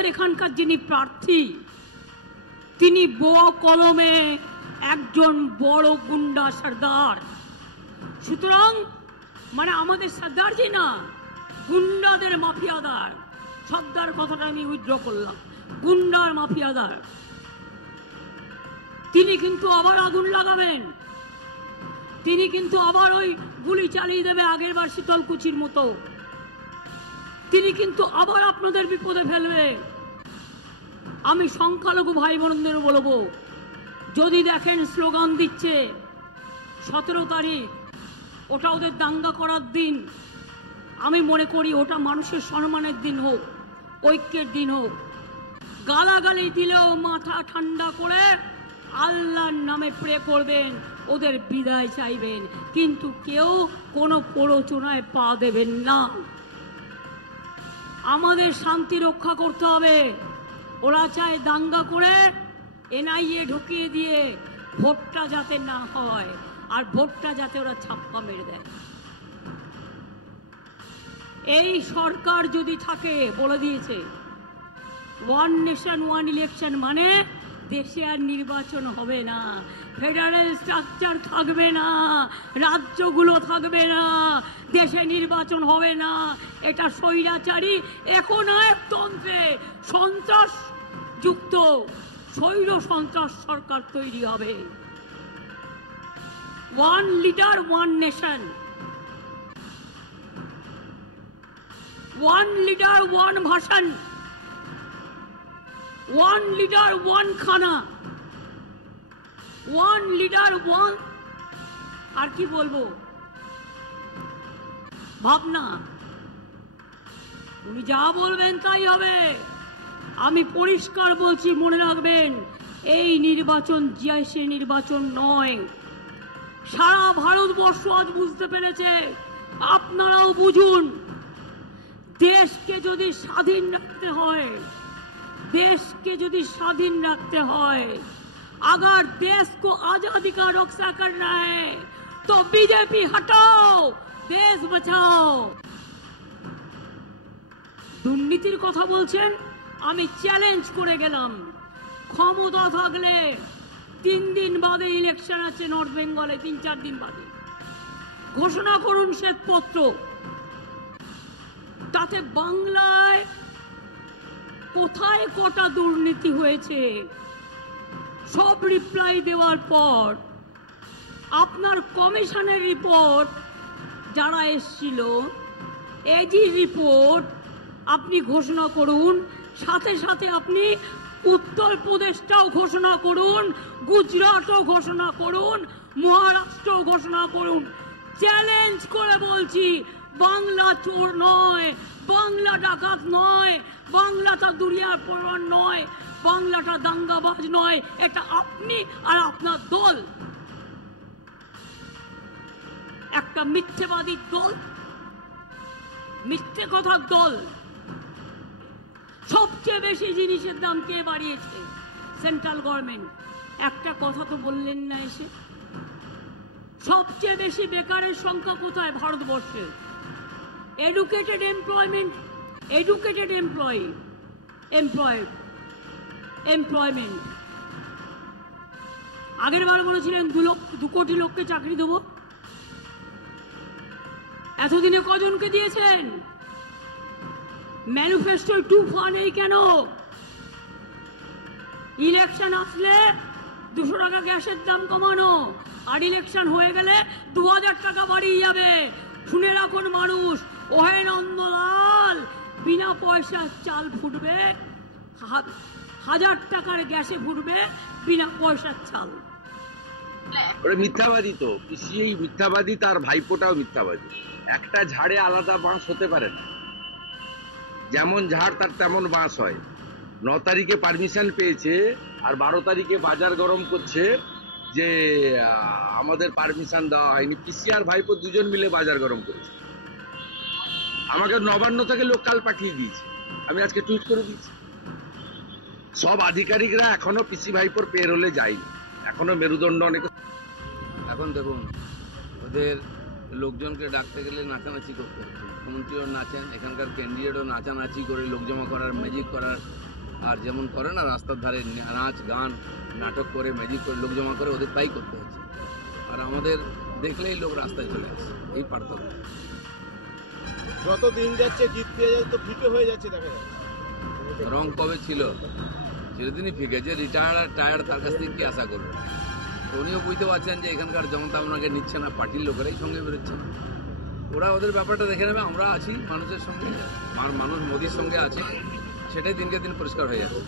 আমাদের এখানকার যিনি প্রার্থী তিনি বোয়া কলমে একজন বড় গুন্ডা সর্দার। সুতরাং মানে আমাদের সর্দার জি না, গুন্ডাদের মাফিয়াদার। সর্দার কথাটা আমি উইথড্র করলাম, গুন্ডার মাফিয়াদার। তিনি কিন্তু আবার আগুন লাগাবেন, তিনি কিন্তু আবার ওই গুলি চালিয়ে দেবে আগের বার শীতলকুচির মতো। তিনি কিন্তু আবার আপনাদের বিপদে ফেলবে। আমি সংখ্যালঘু ভাই বোনদের বলবো, যদি দেখেন স্লোগান দিচ্ছে 17 তারিখ, ওটা ওদের দাঙ্গা করার দিন, আমি মনে করি ওটা মানুষের সম্মানের দিন হোক, ঐক্যের দিন হোক। গালাগালি দিলেও মাথা ঠান্ডা করে আল্লাহর নামে প্রে করবেন, ওদের বিদায় চাইবেন, কিন্তু কেউ কোনো প্ররোচনায় পা দেবেন না। আমাদের শান্তি রক্ষা করতে হবে। ওরা চায় দাঙ্গা করে এনআইএ ঢুকিয়ে দিয়ে ভোটটা যাতে না হয়, আর ভোটটা যাতে ওরা ছাপ্পা মেরে দেয়। এই সরকার যদি থাকে, বলে দিয়েছে ওয়ান নেশন ওয়ান ইলেকশন মানে দেশে আর নির্বাচন হবে না, ফেডারেল স্ট্রাকচার থাকবে না, রাজ্যগুলো থাকবে না, দেশে নির্বাচন হবে না। এটা স্বৈরাচারী একনায়কতন্ত্রে সন্ত্রাস যুক্ত স্বৈর সন্ত্রাস সরকার তৈরি হবে। One leader one nation, one leader one ভাষণ, ওয়ান লিডার ওয়ান খানা, ওয়ান লিডার ওয়ান, আর কি বলবো, ভাবনা। উনি যা বলবেন তাই হবে। আমি পরিষ্কার বলছি, মনে রাখবেন, এই নির্বাচন সে নির্বাচন নয়। সারা ভারতবর্ষ আজ বুঝতে পেরেছে, আপনারাও বুঝুন। দেশকে যদি স্বাধীন রাখতে হয়, देश के यदि स्वाधीन रखते हैं, अगर देश को आजादी का रक्षा करना है तो बीजेपी हटाओ, देश बचाओ। दुर्नीतिर कथा बोलছেন, আমি চ্যালেঞ্জ করে গেলাম, ক্ষমতা থাকলে 3 দিন বাদে ইলেকশন আছে নর্থ বেঙ্গলে, 3-4 দিন বাদে ঘোষণা করুন শ্বেতপত্র। তাতে বাংলায় কোথায় কটা দুর্নীতি হয়েছে সব রিপ্লাই দেওয়ার পর আপনার কমিশনের রিপোর্ট যারা এসেছিল এজি রিপোর্ট আপনি ঘোষণা করুন, সাথে সাথে আপনি উত্তর প্রদেশটাও ঘোষণা করুন, গুজরাটও ঘোষণা করুন, মহারাষ্ট্রও ঘোষণা করুন। চ্যালেঞ্জ করে বলছি, বাংলা চোর নয়, বাংলা ডাকাত নয়, বাংলাটা দুনিয়ার পরোয়ার নয়, বাংলাটা দাঙ্গাবাজ নয়, এটা আপনি আর আপনার দল একটা মিথ্যেবাদী দল, মিথ্যে কথার দল। সবচেয়ে বেশি জিনিসের দাম কে বাড়িয়েছে? Central government. একটা কথা তো বললেন না এসে। সবচেয়ে বেশি বেকারের সংখ্যা কোথায় ভারতবর্ষে? Educated employment, educated employment. আগের বার বলেছিলেন 2 কোটি লোককে চাকরি দেব, এতদিনে কজনকে দিয়েছেন? ম্যানিফেস্টোয় টুফা নেই কেন? ইলেকশন আসলে 200 টাকা গ্যাসের দাম কমানো, আর ইলেকশন হয়ে গেলে 2000 টাকা বাড়িয়ে যাবে। শুনে রাখুন মানুষ, ওহে নন্দলাল, বিনা পয়সা চাল ফুটবে, 1000 টাকার গ্যাসে ফুটবে বিনা পয়সার চাল। ওরা মিথ্যাবাদী, তো পিসিই মিথ্যাবাদী, তার ভাইপোটাও মিথ্যাবাদী। একটা ঝাড়ে আলাদা বাঁশ হতে পারে না, যেমন ঝাড় তার তেমন বাঁশ হয়। 9 তারিখে পারমিশন পেয়েছে আর 12 তারিখে বাজার গরম করছে যে আমাদের পারমিশন দেওয়া হয়নি। পিসি আর ভাইপো দুজন মিলে বাজার গরম করেছে। আমাকে নবান্ন থেকে লোক কাল পাঠিয়ে দিয়েছে, আমি আজকে টুইট করে দিয়েছি। সব আধিকারিকরা এখনো পিসি ভাইপোর পেরোলে যায়নি, এখনো মেরুদণ্ড অনেক। এখন দেখুন, ওদের লোকজনকে ডাকতে গেলে নাচানাচি করতে হচ্ছে। মুখ্যমন্ত্রীও নাচেন, এখানকার ক্যান্ডিডেটও নাচানাচি করে লোক জমা করার, ম্যাজিক করার আর যেমন করে না রাস্তার ধারে নাচ গান নাটক করে ম্যাজিক করে লোক জমা করে, ওদের তাই করতে হচ্ছে। আর আমাদের দেখলেই লোক রাস্তায় চলে আসে, এই পার্থক্য। যত দিন যাচ্ছে জিত পেয়ে যাচ্ছে তো ফিকে হয়ে যাচ্ছে দেখা যাচ্ছে। রং কবে ছিল? চিরদিনই ফিকে। যে রিটায়ার্ড আর টায়ার্ড তার কাছ থেকে কি আশা করবে? তো উনিও বুঝতে পারছেন যে এখানকার জনতা ওনাকে নিচ্ছে না, পার্টির লোকেরাই সঙ্গে বেরোচ্ছে না। ওরা ওদের ব্যাপারটা দেখে নেবে, আমরা আছি মানুষের সঙ্গে, আর মানুষ মোদির সঙ্গে আছে, সেটাই দিনকে দিন পরিষ্কার হয়ে যাচ্ছে।